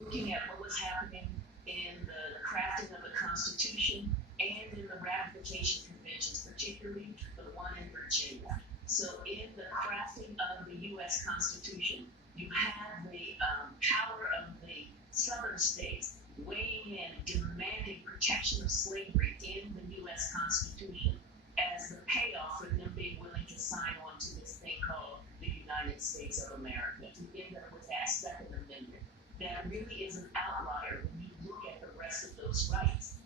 looking at what was happening in the crafting of the Constitution and in the ratification conventions, particularly the one in Virginia. So, in the crafting of the U.S. Constitution, you have the power of the southern states weighing in, demanding protection of slavery in the U.S. Constitution as the payoff for them being willing to sign on to this thing called the United States of America, to end up with that Second Amendment. That really is an outlier when you look at the rest of those rights,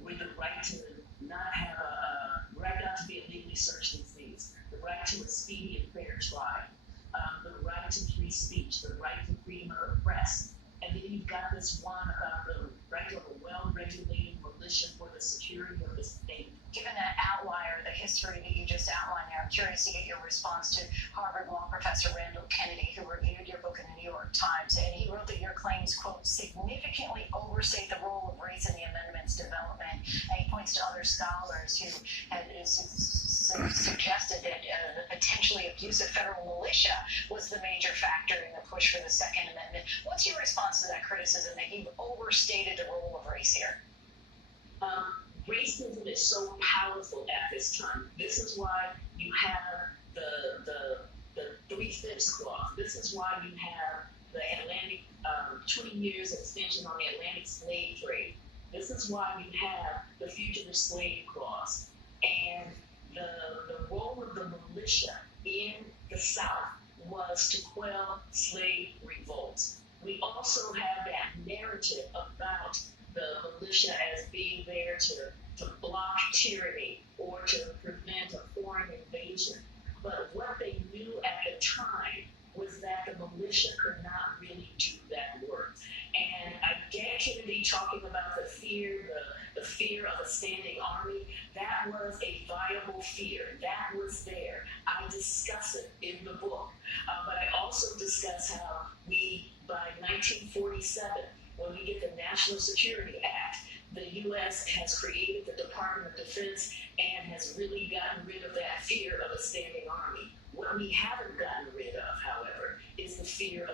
with the right to not have right not to be illegally searched and seized, the right to a speedy and fair trial, the right to free speech, the right to freedom of the press. And then you've got this one about the right to a well-regulated militia for the security of the state. Given that outlier, the history that you just outlined there, I'm curious to get your response to Harvard Law professor Randall Kennedy, who reviewed your book in the New York Times, and he wrote that your claims, quote, significantly overstate the role of race in the amendment's development. And he points to other scholars who had suggested that the potentially abusive federal militia was the major factor in the push for the Second Amendment. What's your response to that criticism that you've overstated the role of race here? Racism is so powerful at this time. This is why you have the 3/5 clause. This is why you have the Atlantic 20 years extension on the Atlantic slave trade. This is why you have the fugitive slave clause. And the role of the militia in the South was to quell slave revolts. We also have that narrative about the militia as being there to block tyranny or to prevent a foreign invasion. But what they knew at the time was that the militia could not really do that work. And I get Kennedy talking about the fear of a standing army. That was a viable fear. That was there. I discuss it in the book. But I also discuss how we, by 1947, when we get the National Security Act, the U.S. has created the Department of Defense and has really gotten rid of that fear of a standing army. What we haven't gotten rid of, however, is the fear